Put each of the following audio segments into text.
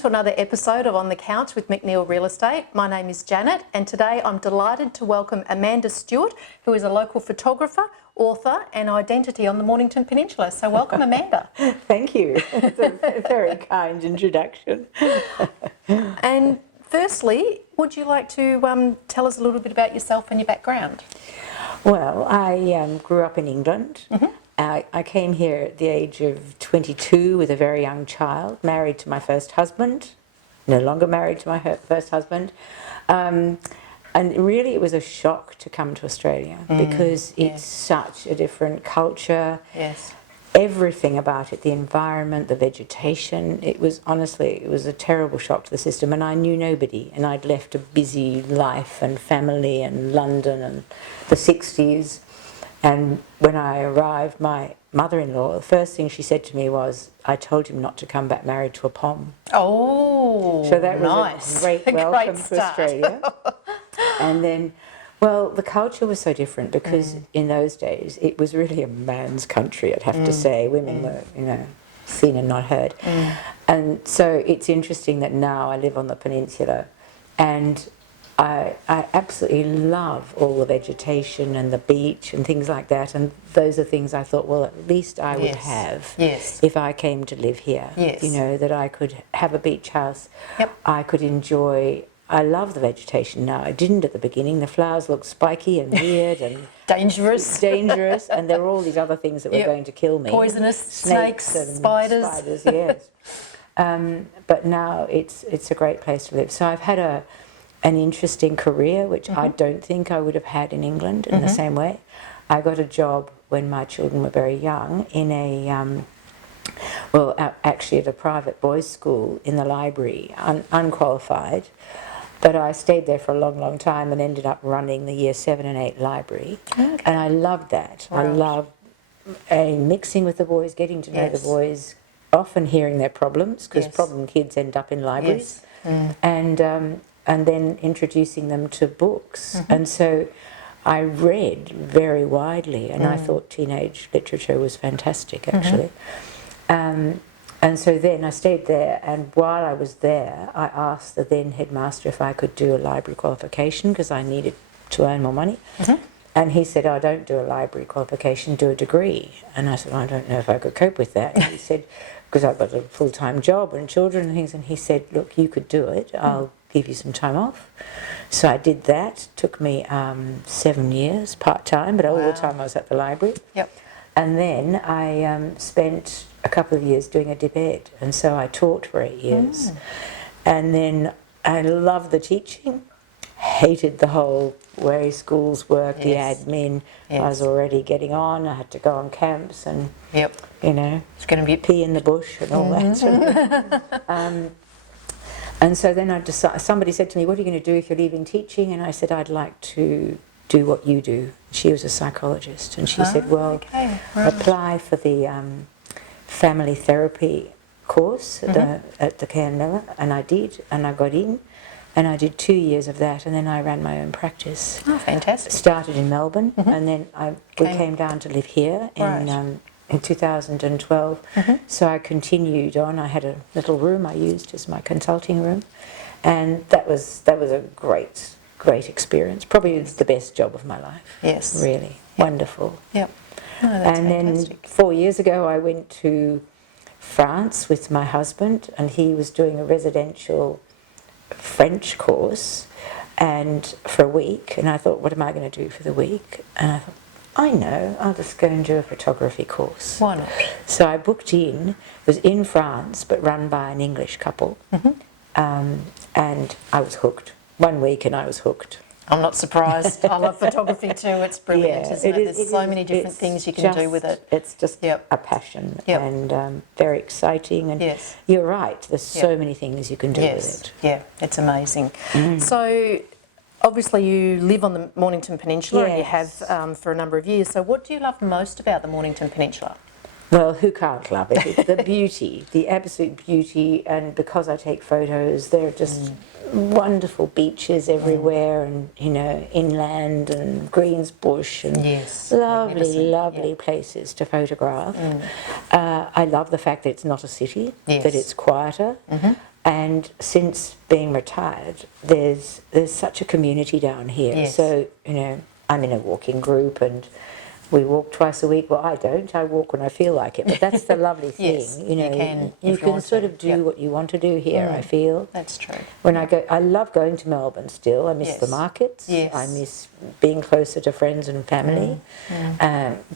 to another episode of On the Couch with McNeill Real Estate. My name is Janet, and today I'm delighted to welcome Amanda Stuart, who is a local photographer, author and identity on the Mornington Peninsula. So welcome, Amanda. Thank you. It's a very kind introduction. And firstly, would you like to tell us a little bit about yourself and your background? Well, I grew up in England. I came here at the age of 22 with a very young child, married to my first husband, no longer married to my first husband. And really it was a shock to come to Australia because it's such a different culture. Yes. Everything about it, the environment, the vegetation, it was a terrible shock to the system, and I knew nobody, and I'd left a busy life and family and London and the 60s. And when I arrived, my mother-in-law, the first thing she said to me was, I told him not to come back married to a POM. Oh, so that nice. was a great welcome to Australia. And then, well, the culture was so different because in those days it was really a man's country, I'd have to say. Women were, seen and not heard. And so it's interesting that now I live on the peninsula, and I absolutely love all the vegetation and the beach and things like that, and those are things I thought, well, at least I would have if I came to live here. That I could have a beach house. I could enjoy. I love the vegetation now. I didn't at the beginning. The flowers looked spiky and weird and dangerous, and there were all these other things that were going to kill me. Poisonous, snakes and spiders. Yes. But now it's a great place to live. So I've had an interesting career, which I don't think I would have had in England in the same way. I got a job when my children were very young in actually at a private boys' school in the library, unqualified. But I stayed there for a long, long time and ended up running the Year 7 and 8 library. And I loved that. Right. I loved mixing with the boys, getting to know the boys, often hearing their problems, because problem kids end up in libraries. And then introducing them to books. And so I read very widely, and I thought teenage literature was fantastic, actually. And so then I stayed there, and while I was there, I asked the then headmaster if I could do a library qualification, because I needed to earn more money. And he said, oh, don't do a library qualification, do a degree. And I said, I don't know if I could cope with that. And he said, because I've got a full-time job and children and things, and he said, look, you could do it. I'll give you some time off. So I did that. Took me 7 years, part-time, but all the time I was at the library. And then I spent a couple of years doing a dip ed, and so I taught for 8 years. And then I loved the teaching, hated the whole way schools work, the admin. I was already getting on. I had to go on camps and, it's going to be pee in the bush and all that. And so then I decided, somebody said to me, what are you going to do if you're leaving teaching? And I said, I'd like to do what you do. She was a psychologist, and she said, well, apply for the family therapy course at the Cairn Miller, and I did, and I got in, and I did 2 years of that, and then I ran my own practice. Oh, fantastic. Started in Melbourne, and then we came down to live here in 2012. So I continued on. I had a little room I used as my consulting room, and that was a great experience. Probably the best job of my life. Yes. Really. Wonderful. Oh, that's and fantastic. Then 4 years ago I went to France with my husband, and he was doing a residential French course and for a week, and I thought, what am I going to do for the week? And I thought, I know, I'll just go and do a photography course. Why not? So I booked in. It was in France, but run by an English couple. And I was hooked. 1 week and I was hooked. I'm not surprised. I love photography too. It's brilliant, isn't it? There's so many different things you can do with it. It's just a passion and very exciting. And you're right, there's so many things you can do with it. Yeah, it's amazing. So obviously you live on the Mornington Peninsula and you have for a number of years. So what do you love most about the Mornington Peninsula? Well, who can't love it? It's the beauty, the absolute beauty, and because I take photos, there are just wonderful beaches everywhere, and inland and greens bush and lovely places to photograph. I love the fact that it's not a city, that it's quieter. And since being retired, there's such a community down here. Yes. So, you know, I'm in a walking group and we walk twice a week. Well, I don't. I walk when I feel like it. But that's the lovely thing. Yes, you know, you can you if you can want sort to. of do Yep. what you want to do here, I feel. That's true. When I love going to Melbourne still. I miss the Yes. markets. Yes. I miss being closer to friends and family.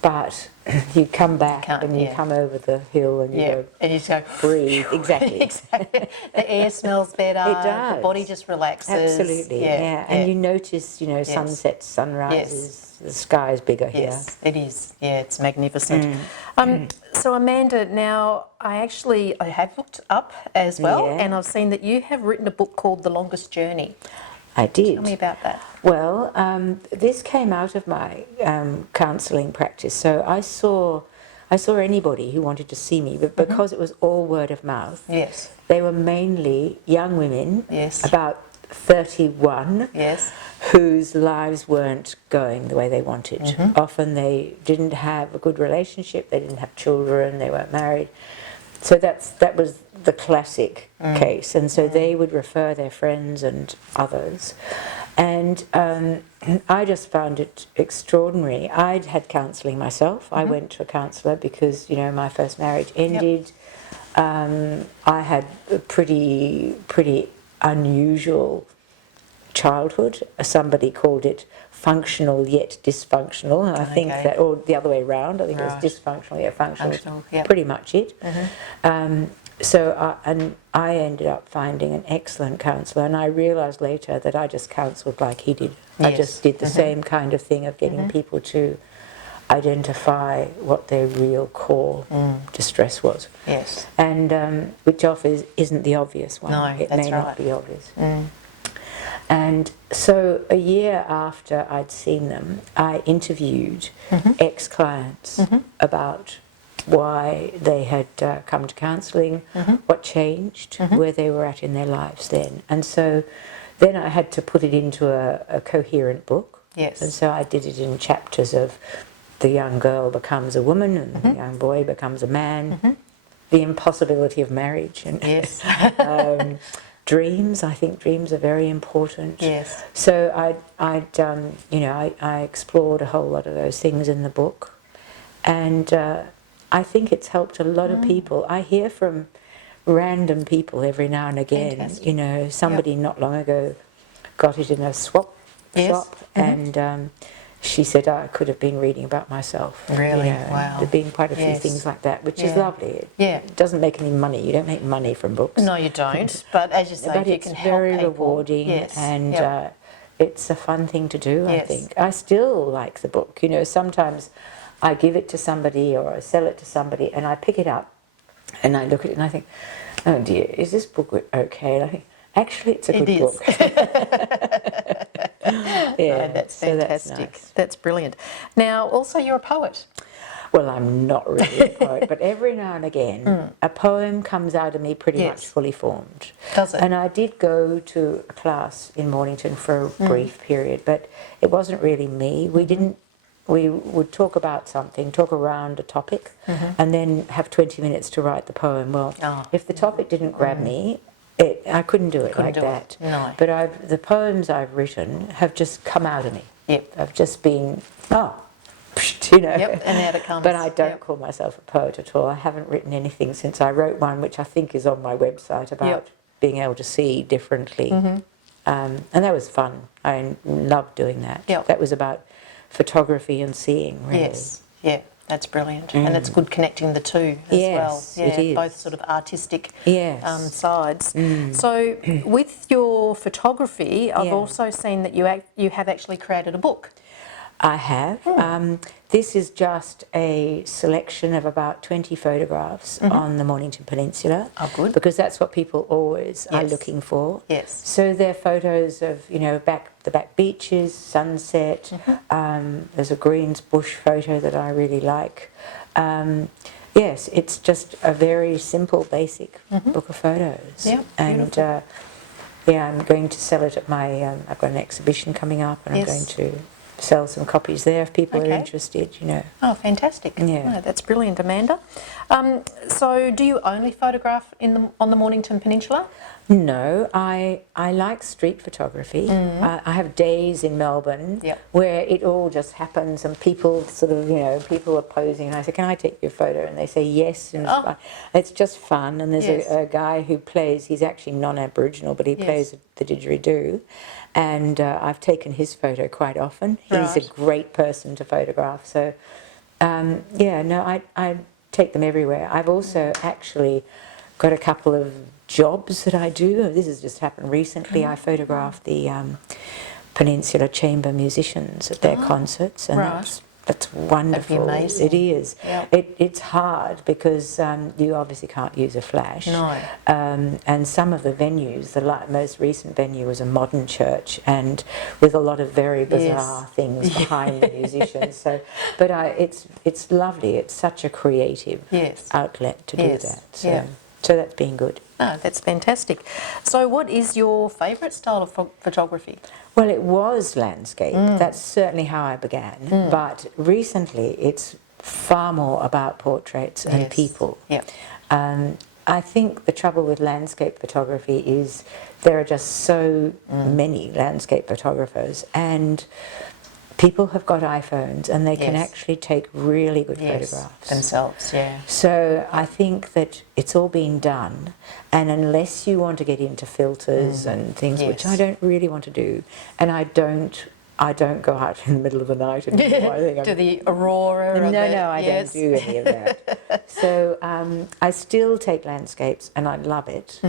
But you come back and you come over the hill and you go, and you just go, breathe. Exactly. exactly. The air smells better. It does. The body just relaxes. Absolutely, yeah. And you notice, you know, sunsets, sunrises, the sky is bigger here. Yes, it is. Yeah, it's magnificent. So Amanda, now I have looked up as well, Yeah. and I've seen that you have written a book called The Longest Journey. I did. Tell me about that. Well, this came out of my counselling practice. So I saw anybody who wanted to see me, but because it was all word of mouth, Yes. they were mainly young women, Yes. about 31, Yes. whose lives weren't going the way they wanted. Often they didn't have a good relationship, they didn't have children, they weren't married. So that was the classic case, and so they would refer their friends and others. And I just found it extraordinary. I'd had counselling myself. I went to a counsellor because, you know, my first marriage ended. I had a pretty unusual childhood. Somebody called it functional yet dysfunctional, and I think that, or the other way around, I think it was dysfunctional yet functional. Pretty much it. So I ended up finding an excellent counsellor, and I realised later that I just counselled like he did. Yes. I just did the same kind of thing of getting people to identify what their real core distress was. Yes. And which often isn't the obvious one. No, it that's may right. not be obvious. And so a year after I'd seen them, I interviewed ex-clients about why they had come to counselling, what changed, where they were at in their lives then. And so then I had to put it into a coherent book. Yes. And so I did it in chapters of the young girl becomes a woman and the young boy becomes a man, the impossibility of marriage, and Yes. dreams. I think dreams are very important. Yes. So I explored a whole lot of those things in the book, and I think it's helped a lot of people. I hear from random people every now and again. Fantastic. You know, somebody not long ago got it in a swap shop, and she said, I could have been reading about myself. Really? You know, Wow. there've been quite a few things like that, which is lovely. It doesn't make any money. You don't make money from books. No, you don't. But as you say, But if you it's can help very people, rewarding, and it's a fun thing to do, I Yes. think. I still like the book. You know, sometimes I give it to somebody or I sell it to somebody and I pick it up and I look at it and I think, oh dear, is this book okay? And I think, actually, it's a good book. No, that's fantastic. That's brilliant. Now, also, you're a poet. Well, I'm not really a poet, but every now and again, a poem comes out of me pretty much fully formed. Does it? And I did go to a class in Mornington for a brief period, but it wasn't really me. We would talk about something, talk around a topic, and then have 20 minutes to write the poem. Well, if the topic didn't grab me, I couldn't do it like that. No. But the poems I've written have just come out of me. Yep. I've just been, you know. Yep, and out it comes. But I don't call myself a poet at all. I haven't written anything since I wrote one, which I think is on my website, about being able to see differently. And that was fun. I loved doing that. Yep. That was about photography and seeing, really. Yes, yeah, that's brilliant. And it's good connecting the two as well. Yeah, it is. both sort of artistic sides. So with your photography, I've also seen that you have actually created a book. I have. This is just a selection of about 20 photographs on the Mornington Peninsula. Oh, good. Because that's what people always are looking for. Yes. So they're photos of, you know, the back beaches, sunset. There's a greens bush photo that I really like. Yes, it's just a very simple, basic book of photos. Yeah, and I'm going to sell it at my. I've got an exhibition coming up, and I'm going to sell some copies there if people are interested, you know. Oh, fantastic. Yeah. Oh, that's brilliant, Amanda. So do you only photograph on the Mornington Peninsula? No, I like street photography. I have days in Melbourne where it all just happens and people sort of, people are posing and I say, can I take your photo? And they say yes. And it's just fun. And there's a guy who plays, he's actually non-Aboriginal, but he plays the didgeridoo. And I've taken his photo quite often. He's a great person to photograph. So, I take them everywhere. I've also actually got a couple of jobs that I do. This has just happened recently. I photographed the Peninsula Chamber musicians at their concerts, and that's wonderful. That'd be amazing. It is. Yep. It's hard because you obviously can't use a flash. No. And some of the venues, the most recent venue was a modern church, and with a lot of very bizarre things behind the musicians. So, but it's lovely. It's such a creative outlet to do that. So, so that's been good. Oh, that's fantastic. So what is your favourite style of photography? Well, it was landscape. That's certainly how I began. But recently it's far more about portraits and people. Yep. I think the trouble with landscape photography is there are just so many landscape photographers, and people have got iPhones and they can actually take really good photographs themselves. So I think that it's all been done, and unless you want to get into filters and things, which I don't really want to do, and I don't go out in the middle of the night and do the aurora. No, I don't do any of that. So I still take landscapes and I love it,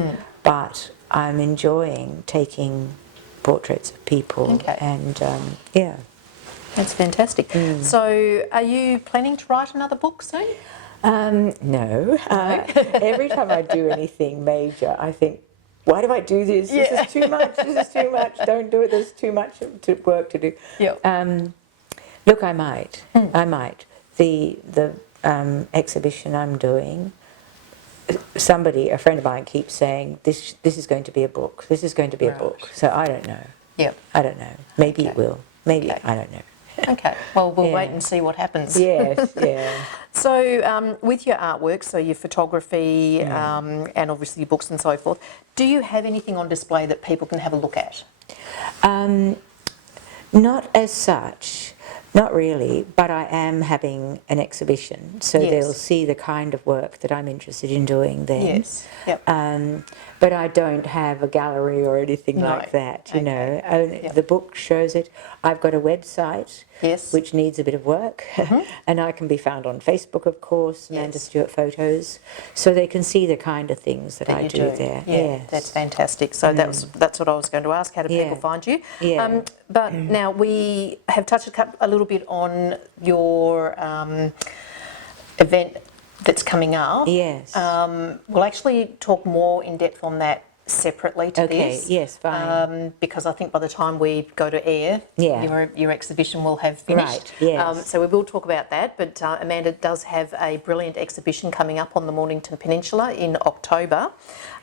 but I'm enjoying taking portraits of people and That's fantastic. So are you planning to write another book soon? No. Every time I do anything major, I think, why do I do this? This is too much. This is too much. Don't do it. There's too much work to do. Look, I might. I might. The exhibition I'm doing, a friend of mine keeps saying, this is going to be a book. This is going to be a book. So I don't know. I don't know. Maybe it will. Maybe. I don't know. Okay, well, we'll wait and see what happens. Yes, So with your artwork, so your photography and obviously your books and so forth, do you have anything on display that people can have a look at? Not as such, not really, but I am having an exhibition, so they'll see the kind of work that I'm interested in doing then. But I don't have a gallery or anything like that, you know. The book shows it. I've got a website which needs a bit of work, and I can be found on Facebook, of course, Amanda Stuart Photos, so they can see the kind of things that I do there. That's fantastic. So that's what I was going to ask. How do people find you? But now we have touched a little bit on your event that's coming up. We'll actually talk more in depth on that separately to this. Yes, fine. Because I think by the time we go to air, your exhibition will have finished. So we will talk about that, but Amanda does have a brilliant exhibition coming up on the Mornington Peninsula in October.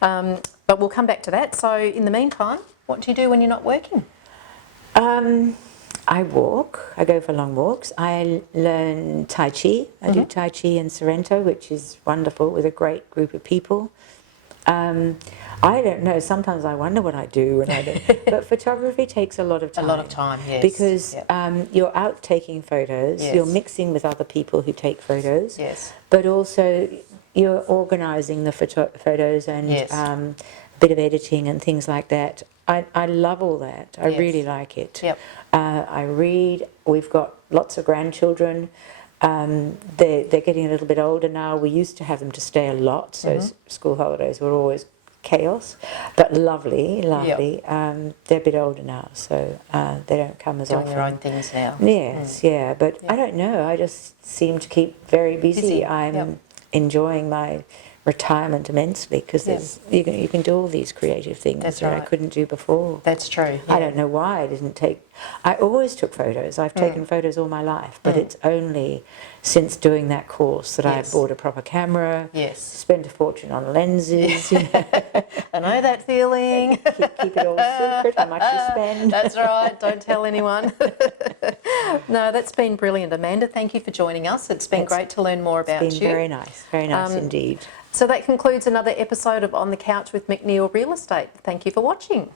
But we'll come back to that. So in the meantime, what do you do when you're not working? I walk. I go for long walks. I learn Tai Chi. I do Tai Chi in Sorrento, which is wonderful, with a great group of people. I don't know. Sometimes I wonder what I do when I do. But photography takes a lot of time. A lot of time, yes. Because you're out taking photos. You're mixing with other people who take photos. But also you're organising the photos and a bit of editing and things like that. I love all that. I really like it. I read. We've got lots of grandchildren. They're getting a little bit older now. We used to have them to stay a lot, so school holidays were always chaos, but lovely. They're a bit older now, so they don't come as often. Doing their own things now. But I don't know. I just seem to keep very busy. I'm enjoying my retirement immensely because you can do all these creative things that I couldn't do before. That's true. I don't know why I didn't take. I always took photos. I've taken photos all my life, but it's only since doing that course that Yes. I bought a proper camera, Yes. spent a fortune on lenses, you know. I know that feeling. keep it all secret, how much you spend. That's right, don't tell anyone. No, that's been brilliant. Amanda, thank you for joining us. It's been great to learn more about It's been you. very nice indeed. So that concludes another episode of On the Couch with McNeill Real Estate. Thank you for watching.